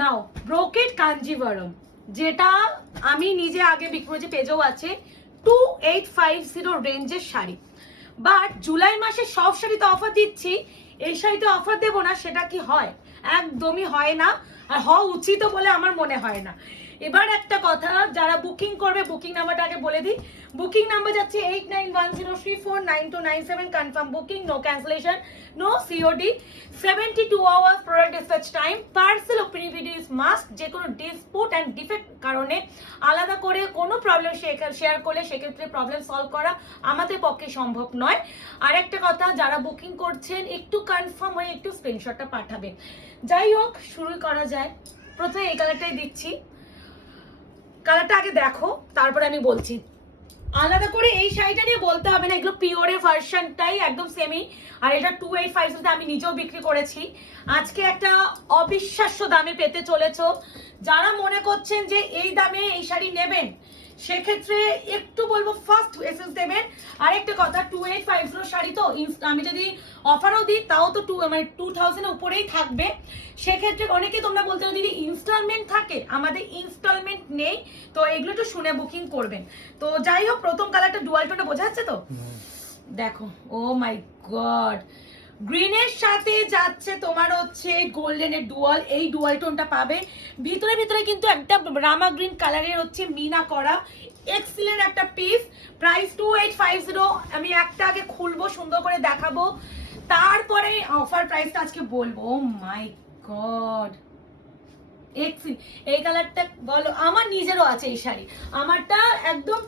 নাও brocade Kanjivaram, যেটা আমি নিজে আগে বিক্রি করেছি, পেজেও আছে, 2850 রেঞ্জের শাড়ি। বাট জুলাই মাসে সব শাড়িতে অফার দিচ্ছি, এই শাড়িতে অফার দেবো না, সেটা কি হয়? একদমই হয় না, আর হওয়া উচিত বলে আমার মনে হয় না। এবার একটা কথা, যারা বুকিং করবে বুকিং নাম্বারটা আগে বলে দিই। বুকিং নাম্বার যাচ্ছে 8910349297, confirm booking, no cancellation, no COD, 72 hours product dispatch time, parcel opening video is must. যে কোনো ডিসপুট অ্যান্ড ডিফেক্ট কারণে আলাদা করে কোনো প্রবলেম শেয়ার করলে সেক্ষেত্রে প্রবলেম সলভ করা আমাদের পক্ষে সম্ভব নয়। আর একটা কথা, যারা বুকিং করছেন একটু কনফার্ম হয়ে একটু স্ক্রিনশটটা পাঠাবেন। যাই হোক, শুরু করা যায়। প্রথমে এই কালারটাই দিচ্ছি, কালারটা আগে দেখো, তারপরে আমি বলছি। আলাদা করে এই শাড়িটা নিয়ে বলতে হবে না, এগুলো পিওরের ভার্সনটাই একদম সেমি। আর এটা 2850 আমি নিজেও বিক্রি করেছি। আজকে একটা অবিশ্বাস্য দামে পেতে চলেছো। যারা মনে করছেন যে এই দামে এই শাড়ি নেবেন, সেক্ষেত্রে একটু বলবো ফার্স্ট এসএস দেবেন। আর একটা কথা, 2850 শাড়ি তো আমি যদি অফারও দিই তাও তো 2000 উপরেই থাকবে। সেক্ষেত্রে অনেকে তোমরা বলতে পারো যদি ইনস্টলমেন্ট থাকে, আমাদের ইনস্টলমেন্ট নেই, তো এগুলো একটু শুনে বুকিং করবেন। তো যাই হোক, প্রথম কালারটা ডুয়াল টোনটা বোঝা যাচ্ছে তো? দেখো, ও মাই গড, গ্রিনের সাথে যাচ্ছে তোমার হচ্ছে গোল্ডেনের ডুয়াল, এই ডুয়াল টোনটা পাবে। ভিতরে ভিতরে কিন্তু একটা রামা গ্রিন কালারের হচ্ছে মিনা করা, এক্সিলেন্ট একটা পিস। প্রাইস 2850। আমি একটা আগে খুলবো, সুন্দর করে দেখাবো, তারপরে অফার প্রাইসটা আজকে বলবো। ও মাই গড, এই কালারটা বলো, আমার নিজেরও আছে এই শাড়ি। আমারটা একদম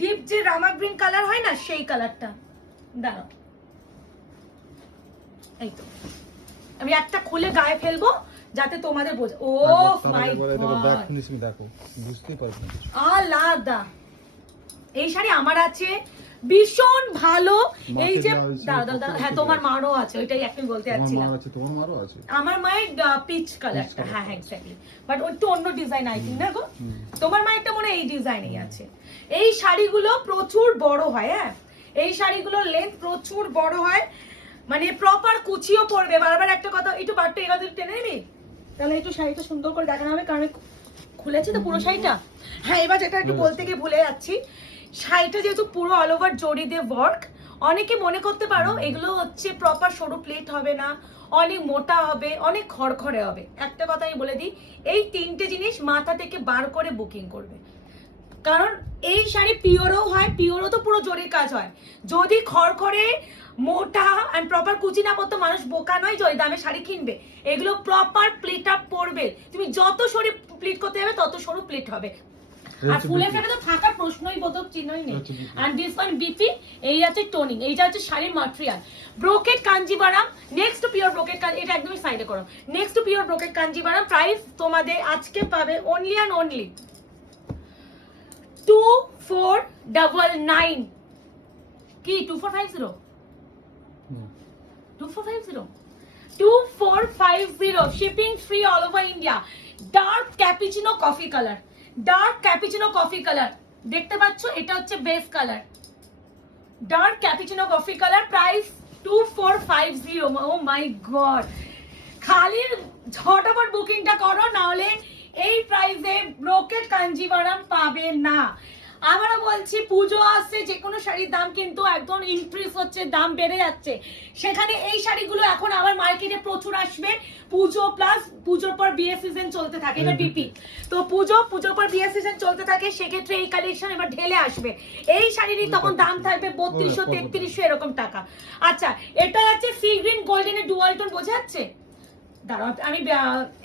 ডিপ যে রামা গ্রিন কালার হয় না, সেই কালারটা। দাঁড়াও, এই তো আমি একটা খুলে গায়ে ফেলবো যাতে তোমাদের বোঝা। ও মাই গড, দেখো বুঝতেই পারবে না। আলাদা এই শাড়ি আমার আছে, ভীষণ ভালো। এই যে দাদা, হ্যাঁ তোমার মারও আছে, ওইটাই একটু বলতে যাচ্ছিলাম। তোমার মারও আছে? আমার মায়ের পিচ কালারটা, হ্যাঁ হ্যাঁ এক্স্যাক্টলি, বাট একটু অন্য ডিজাইন আই থিঙ্ক না গো। তোমার মায়েরটা মনে এই ডিজাইনেই আছে। এই শাড়িগুলো প্রচুর বড় হয়, হ্যাঁ এই শাড়িগুলোর লেন্থ প্রচুর বড় হয়, মানে প্রপার কুচিও পড়বে। বারবার একটা কথা, একটু বাটটা এগাতে টেনে নিবি, তাহলে একটু শাড়িটা সুন্দর করে দেখানো হবে, কারণ খুলেছি তো পুরো শাড়িটা। হ্যাঁ, এবার যেটা একটু বলতে গিয়ে ভুলে যাচ্ছি, শাড়িটা যেহেতু পুরো অল ওভার জড়ি দিয়ে ওয়ার্ক, অনেকে মনে করতে পারো এগুলো হচ্ছে প্রপার সরু প্লেট হবে না, অনেক মোটা হবে, অনেক খড়খড়ে হবে। একটা কথা আমি বলে দিই, এই তিনটে জিনিস মাথা থেকে বার করে বুকিং করবে, কারণ এই শাড়ি পিওরও হয়, পিওরও তো পুরো জরির কাজ হয়। যদি খড়খড়ে মোটা এন্ড প্রপার কুচি না পড়তো, মানুষ বোকা নয় যে ওই দামে শাড়ি কিনবে। এগুলো প্রপার প্লিট আপ পড়বে, তুমি যত সরু প্লিট করতে যাবে তত সরু প্লিট হবে। আর ফুলে ফেটে তো থাকার প্রশ্নই বোধক চিহ্নই নেই। আর দিস ওয়ান বিপি, এই আছে টোনিং, এইটা হচ্ছে শাড়ির material. Brocade Kanjivaram, next to pure brocade, এটা একদমই সাইডে করো। Next to pure brocade Kanjivaram, price তোমাদের আজকে পাবে অনলি অ্যান্ড অনলি 2499। কি 2450? 2450, 2450, shipping free all over India. Dark cappuccino coffee colour, dark cappuccino coffee colour দেখতে পাচ্ছ, এটা হচ্ছে base colour, dark cappuccino coffee colour. Price 2450। ও মাই গড, খালি ঝটাপট বুকিংটা করো, না হলে এই প্রাইসে ব্রোকেড কাঞ্জিভারাম পাবে না। আবারও বলছি, পুজো আসছে, যে কোনো শাড়ির দাম কিন্তু একদম ইনক্রিজ হচ্ছে, দাম বেড়ে যাচ্ছে। সেখানে এই শাড়িগুলো এখন আবার মার্কেটে প্রচুর আসবে। পুজো প্লাস পুজোর পর বিয়ে সিজন চলতে থাকে, এটা ডিপি। তো পুজোর পর বিয়ে সিজন চলতে থাকে, সেক্ষেত্রে এই কালেকশন এবার ঢেলে আসবে। এই শাড়িরই তখন দাম থাকবে 3200 3300 এরকম টাকা। আচ্ছা, এটা হচ্ছে সি গ্রিন গোল্ডেনের ডুয়াল টোন, বোঝা যাচ্ছে? দাঁড়াও আমি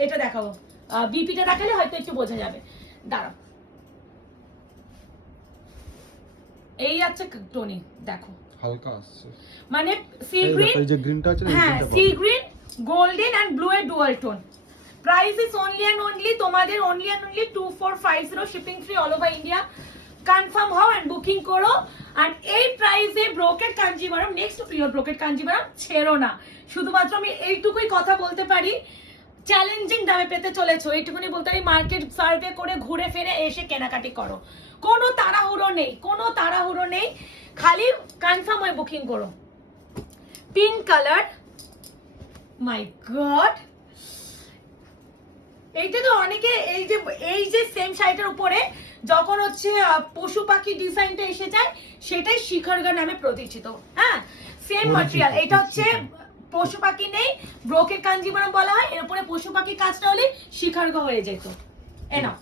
এটা দেখাবো, বিপিটা দেখালে হয়তো একটু বোঝা যাবে। দাঁড়াও, এই আছে টোনি, দেখো হালকা আসছে, মানে সি গ্রিন, এই যে গ্রিনটা আছে, হ্যাঁ sea green golden and blue এর dual tone. Price is only and only তোমাদের only and only 2450, shipping free all over India. Confirm হও এন্ড বুকিং করো। আর এই প্রাইসে brocade Kanjivaram, next pure brocade Kanjivaram ছেড়ো না। শুধুমাত্র আমি এইটুকুই কথা বলতে পারি, চ্যালেঞ্জিং দামে পেতে চলেছো, এইটুকুনি বলতে পারি। মার্কেট সার্ভে করে ঘুরে ফিরে এসে কেনাকাটি করো, কোনো তাড়াহুড়ো নেই, কোনো তাড়াহুড়ো নেই, খালি কনফার্ম হয়ে বুকিং করো। পিঙ্ক কালার, মাই গড, এইটা তো অনেকে এই যে সেম শাড়িটার উপরে যখন হচ্ছে পশু পাখি ডিজাইনটা এসে যায়, সেটাই শিখরগা নামে প্রতিষ্ঠিত। হ্যাঁ, সেম ম্যাটেরিয়াল। এটা হচ্ছে পশু পাখি নেই, ব্রোকেট কাঞ্জিবরম বলা হয়, এর উপরে পশু পাখি কাজটা হলে শিখরগা হয়ে যেত। এনাফ।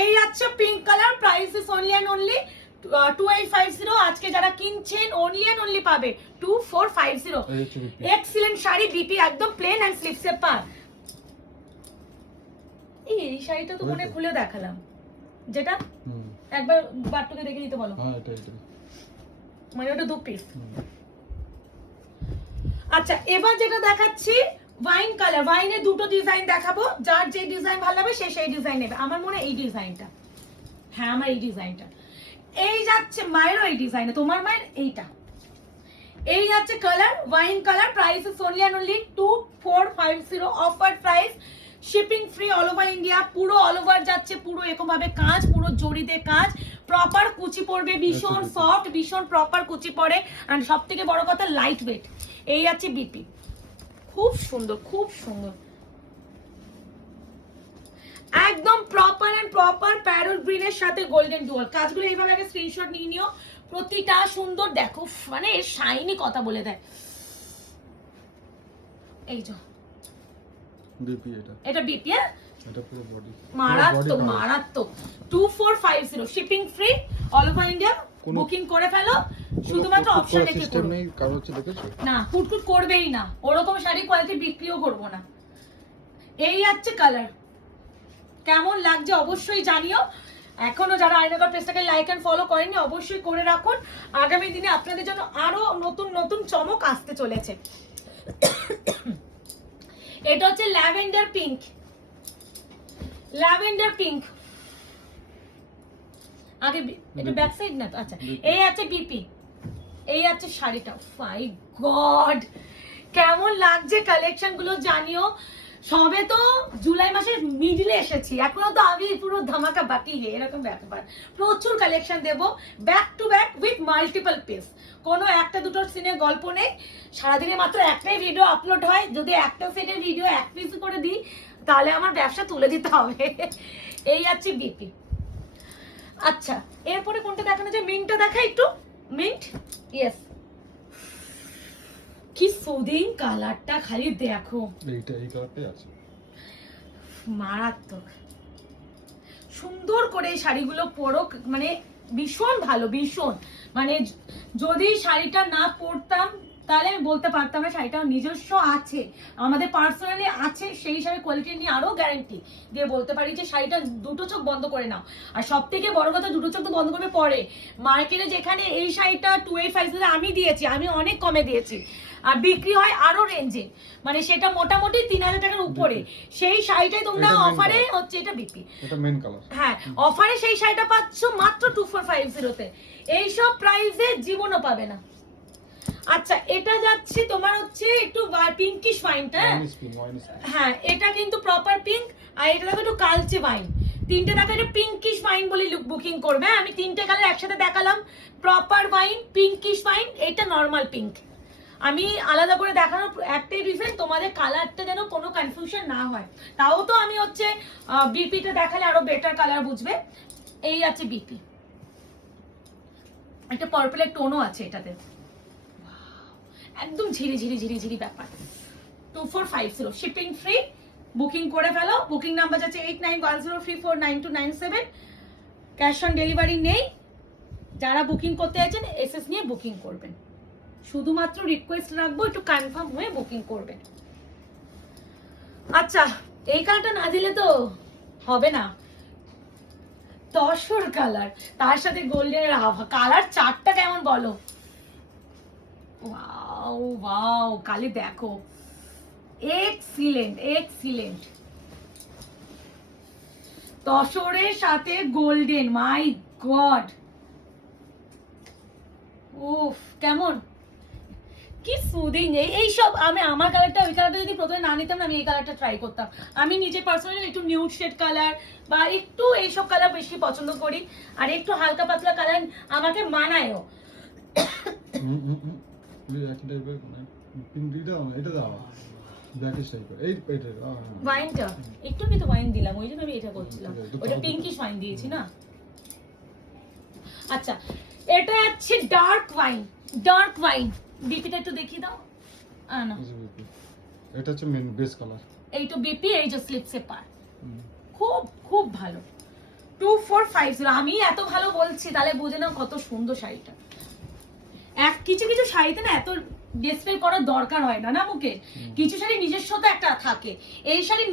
এই আছে pink colour, price is only and only 2850। আজকে যারা কিনছেন অনলি এন্ড অনলি পাবে 2450। এক্সিলেন্ট শাড়ি, বিপি একদম প্লেন এন্ড স্লিপসে পার। এই শাড়িটা তো মনে খুলে দেখালাম, যেটা একবার বাট্টুকে দেখে নিতে বলো। হ্যাঁ, এটা মানে ওটা 2 পিস। আচ্ছা, এবার যেটা দেখাচ্ছি ওয়াইন কালার। ওয়াইনে দুটো ডিজাইন দেখাবো, যার যে ডিজাইন ভালো লাগবে সে সেই ডিজাইন নেবে। আমার মনে এই ডিজাইনটা, হ্যাঁ আমার এই ডিজাইনটা। এই যাচ্ছে মায়েরও এই ডিজাইনে, তোমার মায়ের এইটা। এই যাচ্ছে colour wine colour, price is only and only 2450। Offer price, shipping free all over India. পুরো অল ওভার যাচ্ছে, পুরো এরকম ভাবে কাজ, পুরো জড়িতে কাজ, প্রপার কুচি পড়বে, ভীষণ সফট, ভীষণ প্রপার কুচি পড়ে, আর সব থেকে বড় কথা লাইট ওয়েট। এই আছে বিপি, খুব সুন্দর, খুব সুন্দর, একদম প্রপার এন্ড প্রপার প্যারল গ্রিনের সাথে গোল্ডেন ডুয়াল। কাজগুলো এইভাবে আগে স্ক্রিনশট নিয়ে নিও, প্রতিটা সুন্দর। দেখো মানে শাইনি কথা বলে দেয়। এই যে বিপি, এটা বিপি, এটা পুরো বডি মারাত্মক মারাত্মক। 2450, shipping free all over India. Booking করে ফেলো, শুধুমাত্র অপশন রেখে করো। নেই কারো হচ্ছে, দেখেছো না, ফুটফুট করবেই না, ওরকম শাড়ি কোয়ালিটি বিক্রিও করব না। এই আছে কালার, কেমন লাগছে অবশ্যই জানিও। এখনো যারা আয়নাঘর পেজটাকে লাইক এন্ড ফলো করেননি অবশ্যই করে রাখুন, আগামী দিনে আপনাদের জন্য আরো নতুন নতুন চমক আসতে চলেছে। এটা হচ্ছে ল্যাভেন্ডার পিঙ্ক, ল্যাভেন্ডার পিঙ্ক। আগে এটা ব্যাক সাইড না তো, আচ্ছা। এই আছে বিপি, এই আছে শাড়িটা। মাই গড, কেমন লাগছে কালেকশন গুলো জানিও। সবে তো জুলাই মাসের মিডলে এসেছি, এখনো তো আগে পুরো ধামাকা বাকি, এরকম ব্যাপার। প্রচুর কালেকশন দেব, back to back with multiple piece. কোনো একটা দুটো সিনে গল্প নেই, সারাদিনে মাত্র একটাই ভিডিও আপলোড হয়। যদি একটা সেটের ভিডিও এক পিস করে দিই তাহলে আমার ব্যবসা তুলে দিতে হবে। এই আছে বিপি। আচ্ছা, এরপরে কোনটা দেখানো যায়? মিন্টটা দেখা একটু, মিন্ট। ইয়েস, কি সুদিং কালারটা, খালি দেখো। এইটা এই কালারটাই আছে, মারাত্মক সুন্দর করে এই শাড়িগুলো পরো, মানে ভীষণ ভালো, ভীষণ। মানে যদি শাড়িটা না পরতাম তাহলে আমি বলতে পারতাম না শাড়িটা নিজস্ব আছে, আমাদের পার্সোনালি আছে, সেই শাড়ির কোয়ালিটি নিয়ে আরো গ্যারান্টি দিয়ে বলতে পারি যে শাড়িটা দুটো চোখ বন্ধ করে নাও। আর সব থেকে বড় কথা, দুটো চোখ তো বন্ধ করবে পরে। মার্কেটে যেখানে এই শাড়িটা 2850 আমি দিয়েছি, আমি অনেক কমে দিয়েছি, আর বিক্রি হয় আরো রেঞ্জে, মানে সেটা মোটামুটি 3000 টাকার উপরে। সেই শাড়িটাই তোমরা অফারে হচ্ছে, এটা বিপি, এটা মেন কালার। হ্যাঁ, অফারে সেই শাড়িটা পাচ্ছ মাত্র 2450 তে। এইসব প্রাইসে জীবনও পাবে না। আচ্ছা, এটা যাচ্ছে তোমার হচ্ছে একটু পিঙ্কিশ ওয়াইনটা। হ্যাঁ, এটা কিন্তু প্রপার পিঙ্ক, আর এটা দেখো একটু কালচে ওয়াইন। তিনটে দেখো, এটা পিঙ্কিশ ওয়াইন বলে বুকিং করবে। আমি তিনটে কালার একসাথে দেখালাম, প্রপার ওয়াইন, পিঙ্কিশ ওয়াইন, এটা নর্মাল পিঙ্ক। আমি আলাদা করে দেখানোর একটাই রিজন, তোমাদের কালারটা যেন কোনো কনফিউশন না হয়। তাও তো আমি হচ্ছে বিপিটা দেখালে আরো বেটার কালার বুঝবে। এই আছে বিপি, একটা পার্পলের টোনও আছে এটাতে, একদম ঝিরি ঝিরি ঝিরি ঝিরি ব্যাপার। 2450, শিপিং ফ্রি। বুকিং করে ফেলো, বুকিং নাম্বার যাচ্ছে 8910349297। ক্যাশ অন ডেলিভারি নেই। যারা বুকিং করতে চাইছেন এসএস নিয়ে বুকিং করবেন, শুধুমাত্র রিকোয়েস্ট রাখবো একটু কনফার্ম হয়ে বুকিং করবেন। আচ্ছা, এই কালারটা না দিলে তো হবে না, তসর কালার, তার সাথে গোল্ডেনের আভা। কালার চারটা কেমন বলো? ওয়াও ওয়াও, কালি দেখো, এক্সিলেন্ট এক্সিলেন্ট। তসরের সাথে গোল্ডেন, মাই গড, উফ কেমন, কি সুদিং। এইসব আমি আমার কালারটা, ওই কালারটা যদি প্রথমে না নিতাম না, আমি এই কালারটা ট্রাই করতাম। আমি নিজে পার্সোনালি একটু নিউড শেড কালার বা একটু এইসব কালার বেশি পছন্দ করি, আর একটু হালকা পাতলা কালার আমাকে মানায়ও। একই টাইপের পিঙ্ক, এটা দাও, ব্ল্যাকিশ টাইপের এই এটা ওয়াইনটা একটু আমি তো ওয়াইন দিলাম, ওই জন্য আমি এটা করছিলাম। ঠিক আছে, একটু ওটা কালো পিঙ্কিশ ওয়াইন দিয়েছি না। আচ্ছা, এটা হচ্ছে ডার্ক ওয়াইন। ডার্ক ওয়াইন বিপিটা একটু দেখিয়ে দাও। না, এটা হচ্ছে মেন বেস কালার। এই তো বিপি, এই যে স্লিপসে পার। খুব খুব ভালো। 2450। আমি এত ভালো বলছি তাহলে বুঝে নাও কত সুন্দর শাড়িটা। কিছু কিছু শাড়িতে না এত ডিসপ্লে করার দরকার হয় না, না মুখে। কিছু শাড়ি নিজস্বতা একটা থাকে, এই শাড়ি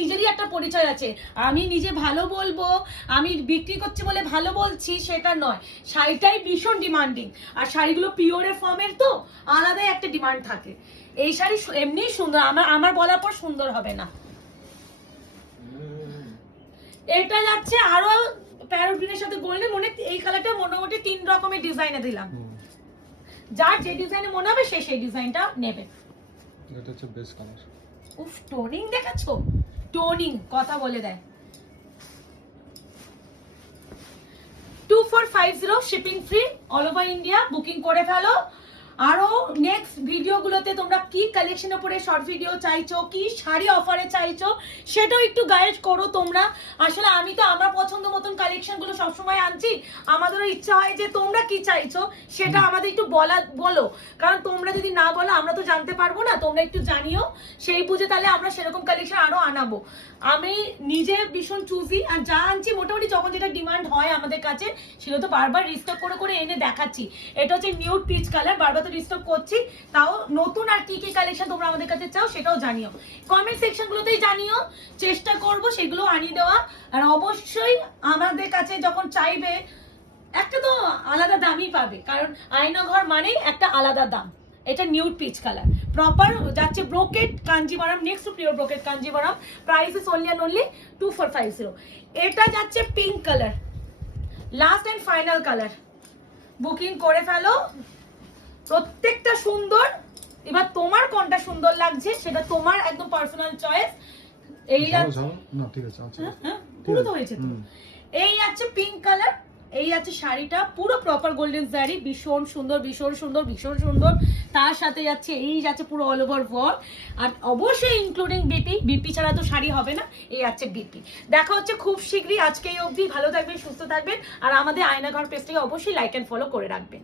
নিজেরই একটা পরিচয় আছে। আমি নিজে ভালো বলবো, আমি বিক্রি করছি বলে ভালো বলছি সেটা নয়। শাড়িটাই ভীষণ ডিমান্ডিং, আর শাড়িগুলো পিওরের ফর্মের তো আলাদাই একটা ডিমান্ড থাকে। এই শাড়ি এমনি সুন্দর, আমার বলার পর সুন্দর হবে না। এটা যাচ্ছে আরো প্যারোট গ্রিনের সাথে গোল্ডেন, মনে এই কালারটা মোটামুটি 3 রকমের ডিজাইনে দিলাম। যার যে ডিজাইনে মনে হবে সে সেই ডিজাইনটা নেবে। এটা হচ্ছে বেস কালার। উফ, টোনিং দেখাচ্ছো, টোনিং কথা বলে দেয়। 2450 shipping free, all over India. Booking করে ফেলো। আরো নেক্সট ভিডিওগুলোতে তোমরা কি কালেকশনের উপরে শর্ট ভিডিও চাইছো, কি শাড়ি অফারে চাইছো, সেটাও একটু গাইড করো তোমরা। আসলে আমি তো আমার পছন্দ মতন কালেকশনগুলো সবসময় আনছি, আমাদেরও ইচ্ছা হয় যে তোমরা কি চাইছো সেটা আমাদের একটু বলো। কারণ তোমরা যদি না বলো আমরা তো জানতে পারবো না, তোমরা একটু জানিও, সেই বুঝে তাহলে আমরা সেরকম কালেকশন আরো আনাবো। আমি নিজে ভীষণ চুজি, আর যা আনছি মোটামুটি যখন যেটা ডিমান্ড হয় আমাদের কাছে সেটা তো বারবার রিস্টক করে করে এনে দেখাচ্ছি। এটা হচ্ছে নিউড পিচ কালার, বারবার তো রিস্টক করছি। তাও নতুন আর কি কি কালেকশন তোমরা আমাদের কাছে চাও সেটাও জানিও, কমেন্ট সেকশনগুলোতেই জানিও, চেষ্টা করব সেগুলো আনিয়ে দেওয়া। আর অবশ্যই আমাদের কাছে যখন চাইবে একটা তো আলাদা দামই পাবে, কারণ আয়নাঘর মানেই একটা আলাদা দাম। এটা নিউড পিচ কালার, প্রপার যাচ্ছে brocade Kanjivaram, next to pure brocade Kanjivaram. Price is only 2450। এটা যাচ্ছে pink colour, last and final colour. Booking করে ফেলো, প্রত্যেকটা সুন্দর। এবার তোমার কোনটা সুন্দর লাগছে সেটা তোমার একদম পার্সোনাল চয়েস। এই যাচ্ছে না, ঠিক আছে, আচ্ছা পুরো তো হয়েছে তো। এই আছে পিঙ্ক কালার, এই আছে শাড়িটা পুরো প্রপার গোল্ডেন শাড়ি, ভীষণ সুন্দর ভীষণ সুন্দর ভীষণ সুন্দর। তার সাথে যাচ্ছে এই যাচ্ছে পুরো অল ওভার ওয়ার্ক, আর অবশ্যই ইনক্লুডিং বিপি ছাড়া তো শাড়ি হবে না। এই আছে বিপি। দেখা হচ্ছে খুব শীঘ্রই। আজকে এই অবধি, ভালো থাকবেন, সুস্থ থাকবেন, আর আমাদের আয়নাঘর পেজটাকে অবশ্যই লাইক এন্ড ফলো করে রাখবেন।